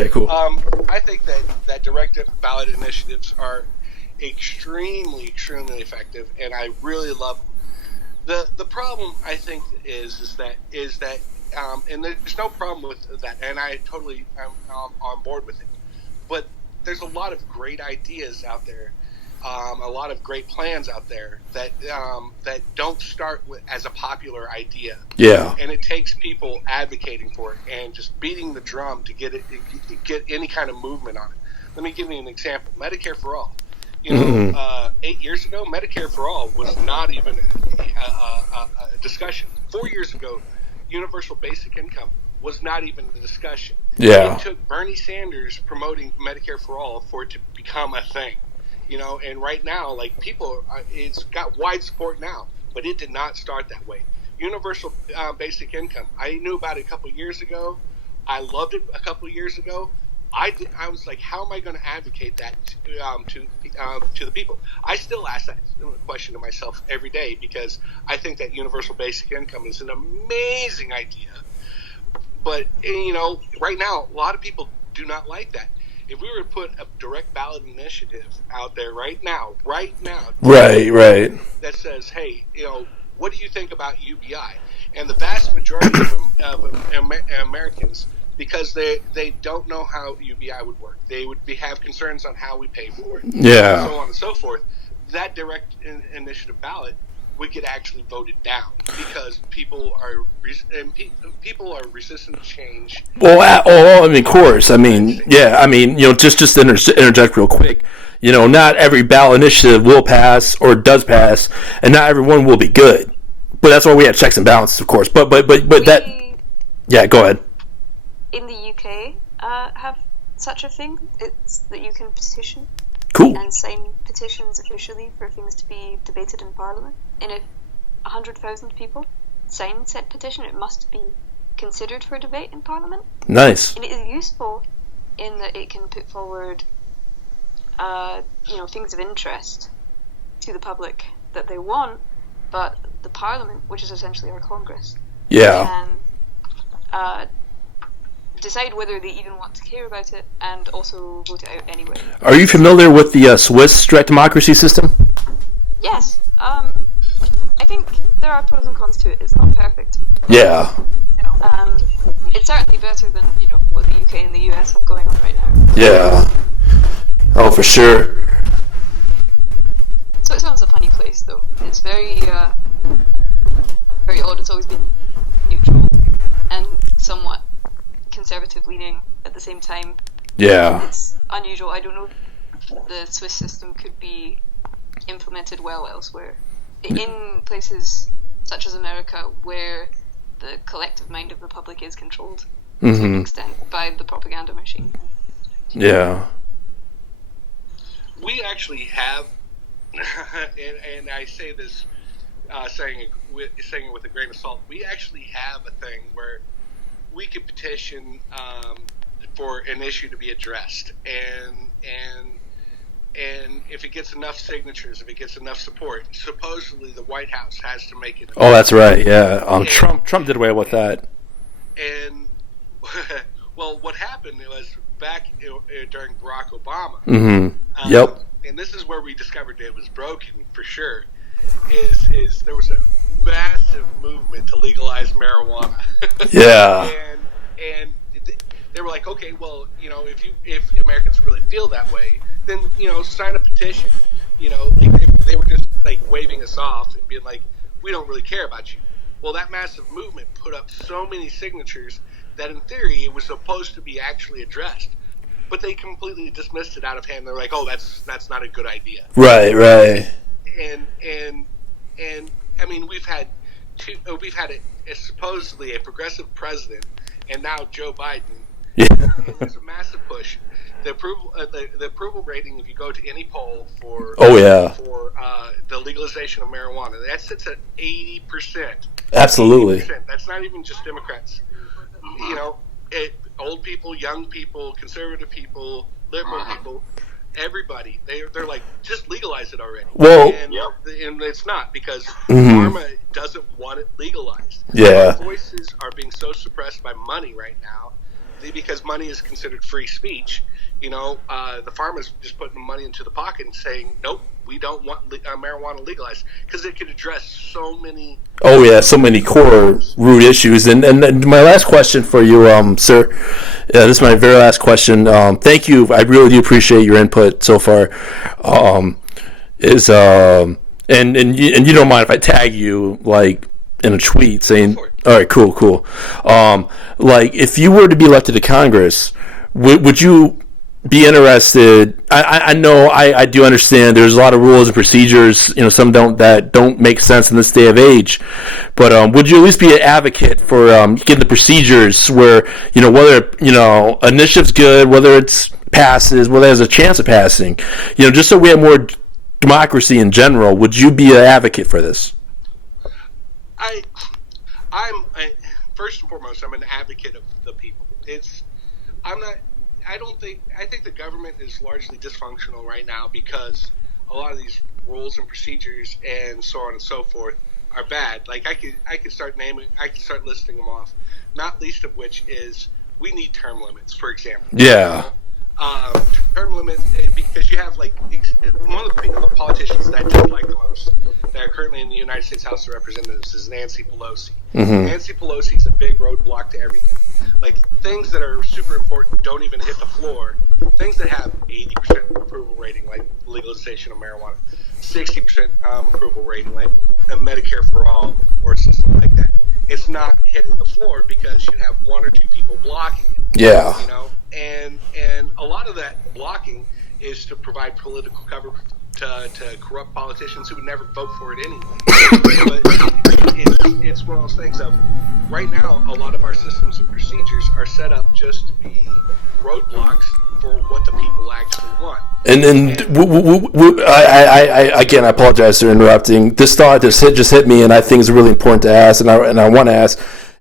Okay, cool. I think that direct ballot initiatives are extremely effective, and I really love them. The problem I think is that and there's no problem with that, and I'm on board with it. But there's a lot of great ideas out there, a lot of great plans out there that don't start as a popular idea. Yeah. And it takes people advocating for it and just beating the drum to get any kind of movement on it. Let me give you an example. Medicare for All. 8 years ago, Medicare for All was not even a discussion. 4 years ago, universal basic income was not even the discussion. Yeah. It took Bernie Sanders promoting Medicare for All for it to become a thing. And right now, like, it's got wide support now, but it did not start that way. Universal basic income, I knew about it a couple years ago. I loved it a couple years ago. I was like, how am I going to advocate that to the people? I still ask that question to myself every day, because I think that universal basic income is an amazing idea. But, right now, a lot of people do not like that. If we were to put a direct ballot initiative out there right now, Right. that says, hey, what do you think about UBI? And the vast majority of Americans, because they don't know how UBI would work, they would have concerns on how we pay for it, Yeah. so on and so forth. That direct initiative ballot would get actually voted down, because people are resistant to change. Well, of course. Just to interject real quick. Not every ballot initiative will pass or does pass, and not everyone will be good. But that's why we have checks and balances, of course. But that. Yeah, go ahead. In the UK, have such a thing. It's that you can petition. Cool. And sign petitions officially for things to be debated in Parliament. And if 100,000 people sign said petition, it must be considered for debate in Parliament. Nice. And it is useful in that it can put forward, things of interest to the public that they want, but the Parliament, which is essentially our Congress, can decide whether they even want to care about it, and also vote it out anyway. Are you familiar with the Swiss direct democracy system? Yes. I think there are pros and cons to it. It's not perfect. Yeah. It's certainly better than what the UK and the US have going on right now. Yeah. Oh, for sure. Switzerland's a funny place, though. It's very, very odd. It's always been neutral and somewhat conservative leaning at the same time. Yeah. It's unusual. I don't know if the Swiss system could be implemented well elsewhere. In places such as America, where the collective mind of the public is controlled to an extent by the propaganda machine. Yeah. We actually have, and I say this saying it with a grain of salt, we actually have a thing where we could petition for an issue to be addressed, and if it gets enough signatures, if it gets enough support, supposedly the White House has to make it. Oh, that's right. Yeah, Trump did away with that. And well, what happened was back during Barack Obama. Yep. And this is where we discovered it was broken for sure. Is there was a massive movement to legalize marijuana. Yeah. and they were like, okay, well, if Americans really feel that way, then sign a petition. They were just like waving us off and being like, we don't really care about you. Well, that massive movement put up so many signatures that in theory it was supposed to be actually addressed, but they completely dismissed it out of hand. They're like, oh, that's not a good idea. Right. And I mean, we've had supposedly a progressive president, and now Joe Biden. Yeah. And there's a massive push. The approval rating, if you go to any poll for the legalization of marijuana, that sits at 80%. Absolutely. 80%. That's not even just Democrats. Old people, young people, conservative people, liberal people, everybody. They're like, just legalize it already. Well, and it's not, because pharma doesn't want it legalized. Yeah. Our voices are being so suppressed by money right now because money is considered free speech. The farmers just putting the money into the pocket and saying, nope, we don't want marijuana legalized, because it could address so many. Oh yeah, so many core root issues. And my last question for you, sir. This is my very last question. Thank you. I really do appreciate your input so far. And you don't mind if I tag you like in a tweet saying, all right, cool. Like if you were to be elected to Congress, would you be interested? I know I do understand there's a lot of rules and procedures, some don't make sense in this day of age, but would you at least be an advocate for getting the procedures where whether initiative's good, whether it's passes, whether it has a chance of passing, just so we have more democracy in general? Would you be an advocate for this? I'm first and foremost, I'm an advocate of the people. I think the government is largely dysfunctional right now because a lot of these rules and procedures and so on and so forth are bad. Like I could start listing them off. Not least of which is we need term limits, for example. Yeah. Term limits, because you have one of the politicians that I dislike the most that are currently in the United States House of Representatives is Nancy Pelosi. Mm-hmm. Nancy Pelosi is a big roadblock to everything. Like things that are super important don't even hit the floor. Things that have 80% approval rating, like legalization of marijuana, 60% approval rating, like a Medicare for all or a system like that. It's not hitting the floor because you have one or two people blocking it. Yeah. And a lot of that blocking is to provide political cover to corrupt politicians who would never vote for it anyway. But it's one of those things of right now, a lot of our systems and procedures are set up just to be roadblocks for what the people actually want. I again, I apologize for interrupting. This thought just hit me, and I think is really important to ask, and I want to ask.